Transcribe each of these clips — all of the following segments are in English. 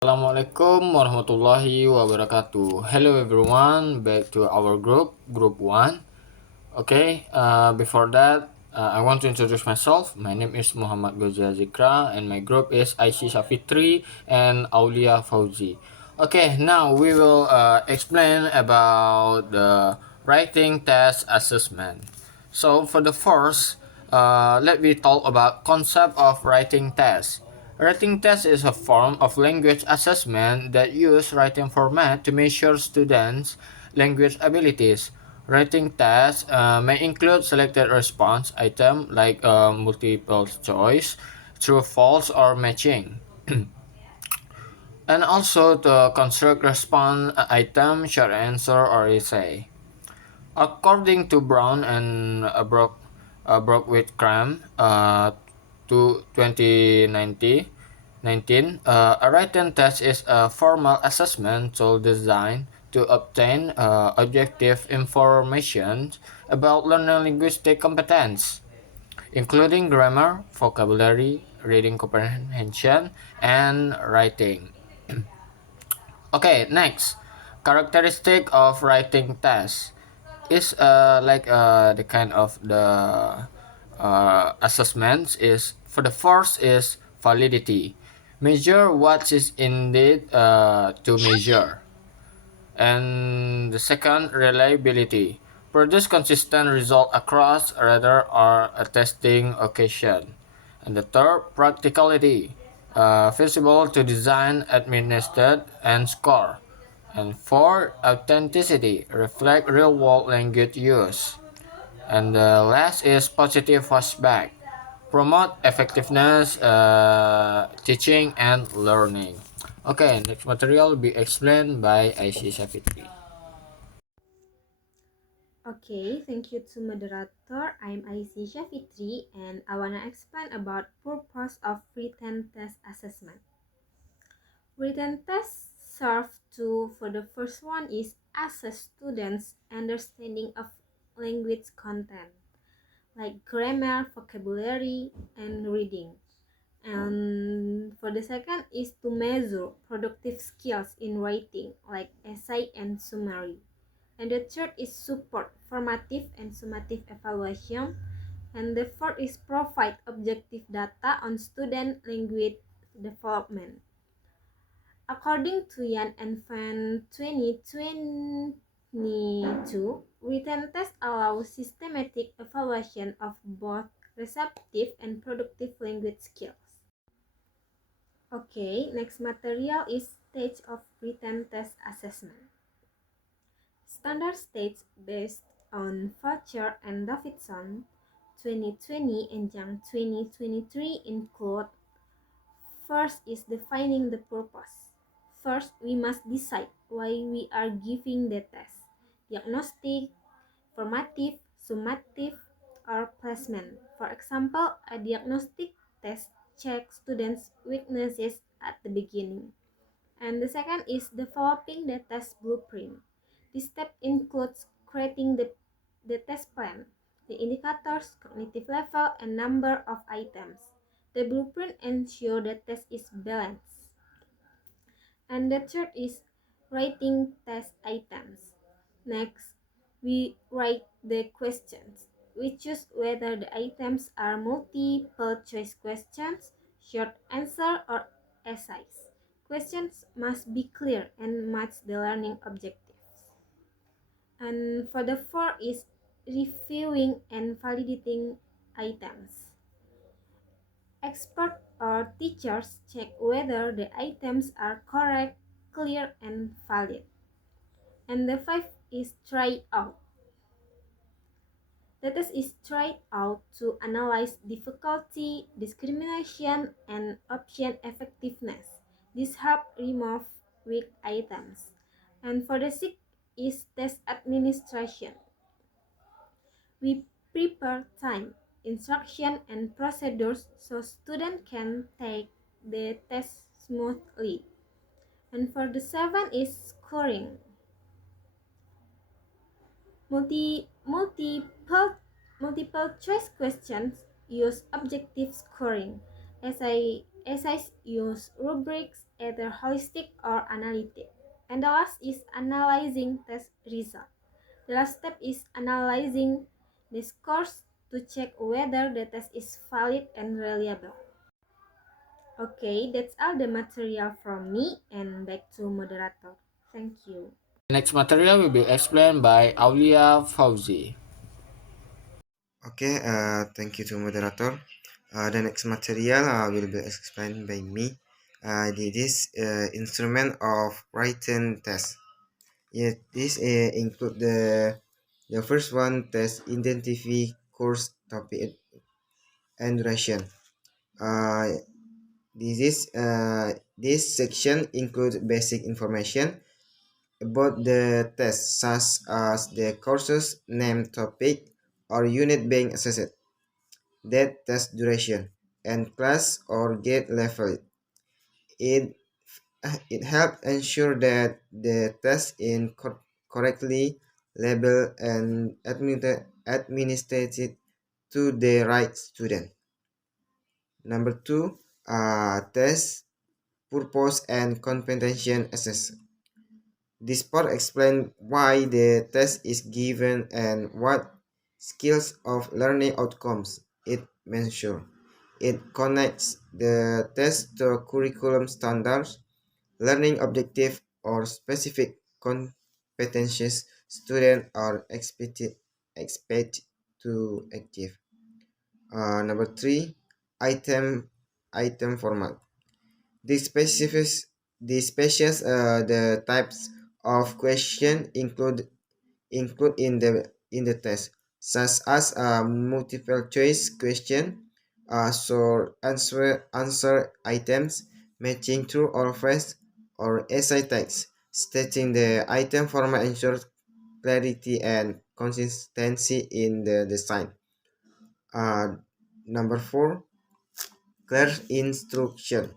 Assalamualaikum warahmatullahi wabarakatuh. Hello everyone, back to our group 1. Okay, before that, I want to introduce myself. My name is Muhammad Gozia Zikra, and my group is Aishi Shafitri and Aulia Fauzi. Okay, now we will explain about the writing test assessment. So for the first, let me talk about concept of writing test. Writing test is a form of language assessment that use writing format to measure students' language abilities. Writing tests may include selected response item like multiple choice, true, false, or matching. And also to construct response item, short answer, or essay. According to Brown and Brock with Cram to 2019, a written test is a formal assessment tool designed to obtain objective information about learner linguistic competence, including grammar, vocabulary, reading comprehension, and writing. Okay, next. Characteristic of writing test is the kind of the assessments is for the first is validity. Measure what is indeed to measure. And the second, reliability. Produce consistent result across rather or a testing occasion. And the third, practicality. Feasible to design, administered, and score. And four, authenticity. Reflect real-world language use. And the last is positive feedback. Promote effectiveness, teaching, and learning. Okay, next material will be explained by IC Safitri. Okay, thank you to moderator. I'm Aisyah Fitri and I wanna explain about purpose of written test assessment. Written tests serve to for the first one is assess students' understanding of language content like grammar, vocabulary, and reading. And for the second is to measure productive skills in writing like essay and summary. And the third is support formative and summative evaluation. And the fourth is provide objective data on student language development. According to Yan and Fan 2022, written tests allow systematic evaluation of both receptive and productive language skills. Okay, next material is stage of written test assessment. Standard stage based on Fletcher and Davidson 2020 and Young 2023 include: first is defining the purpose. First, we must decide why we are giving the test: diagnostic, formative, summative, or placement. For example, a diagnostic test checks students' weaknesses at the beginning. And the second is developing the test blueprint. This step includes creating the test plan, the indicators, cognitive level, and number of items. The blueprint ensures the test is balanced. And the third is writing test items. Next, we write the questions. We choose whether the items are multiple choice questions, short answer, or essays. Questions must be clear and match the learning objectives. And for the fourth is reviewing and validating items. Experts or teachers check whether the items are correct, clear, and valid. And the fifth is try out. The test is tried out to analyze difficulty, discrimination, and option effectiveness. This helps remove weak items. And for the sixth is test administration. We prepare time, instruction, and procedures so students can take the test smoothly. And for the seventh is scoring. Multiple choice questions use objective scoring. Essay Essays use rubrics, either holistic or analytic. And the last is analyzing test result. The last step is analyzing the scores to check whether the test is valid and reliable. Okay, that's all the material from me and back to moderator. Thank you. Next material will be explained by Aulia Fauzi. Okay, thank you to moderator. The next material will be explained by me. This is instrument of written test. Yeah, this include the first one test identify course topic and duration. Uh, this section includes basic information about the test, such as the course's name, topic, or unit being assessed, that test duration, and class or grade level. It it helps ensure that the test is correctly labeled and administered to the right student. Number two, test purpose and comprehension assessment. This part explains why the test is given and what skills of learning outcomes it measures. It connects the test to curriculum standards, learning objective, or specific competencies students are expect to achieve. Number three, item item format. This specifies the types of question include in the test, such as a multiple choice question, short answer items, matching true or false, or essay text. Stating the item format ensures clarity and consistency in the design. Uh, Number four, clear instruction.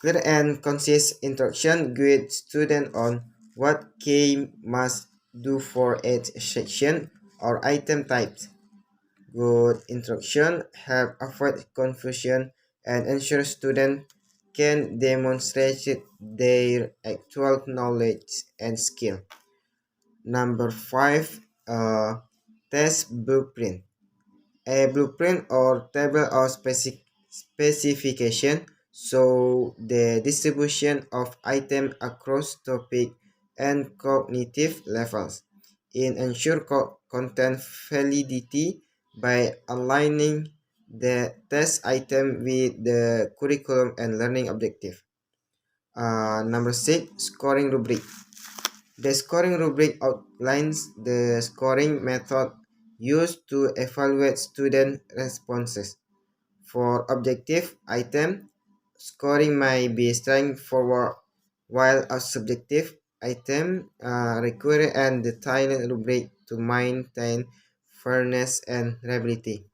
Clear and concise instruction guide students on what they must do for each section or item types. Good instruction help avoid confusion and ensure students can demonstrate their actual knowledge and skill. Number five, test blueprint. A blueprint or table of specification show the distribution of items across topic and cognitive levels. It ensures content validity by aligning the test item with the curriculum and learning objective. Number six, scoring rubric. The scoring rubric outlines the scoring method used to evaluate student responses. For objective item, scoring may be straightforward, while a subjective item require a detailed rubric to maintain fairness and reliability.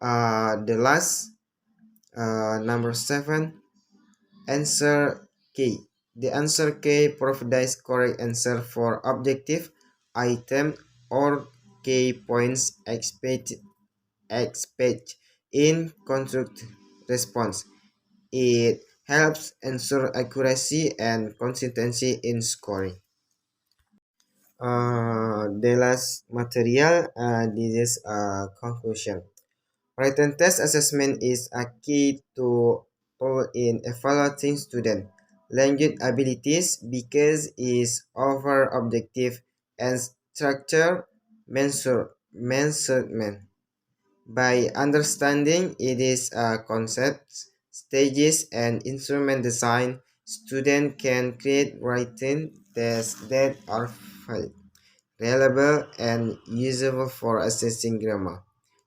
The last, number seven, answer key. The answer key provides correct answer for objective item or key points expect in construct response. It helps ensure accuracy and consistency in scoring. The last material, this is a conclusion. Written test assessment is a key tool in evaluating student language abilities because it's over objective and structure measurement. By understanding its concepts, stages, and instrument design, students can create writing tests that are reliable and usable for assessing grammar,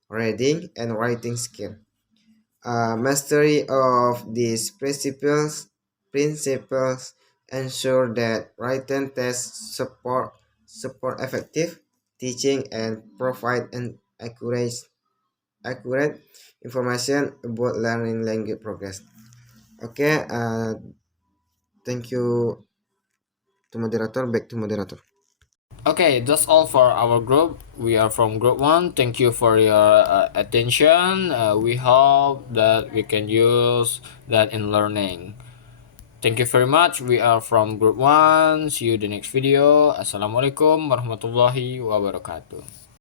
reading, and writing skill. Mastery of these principles ensure that written tests support effective teaching and provide an accurate information about learning language progress. Okay, thank you to moderator. Back to moderator. Okay, that's all for our group. We are from group 1. Thank you for your attention. We hope that we can use that in learning. Thank you very much. We are from group 1. See you the next video. Assalamualaikum warahmatullahi wabarakatuh.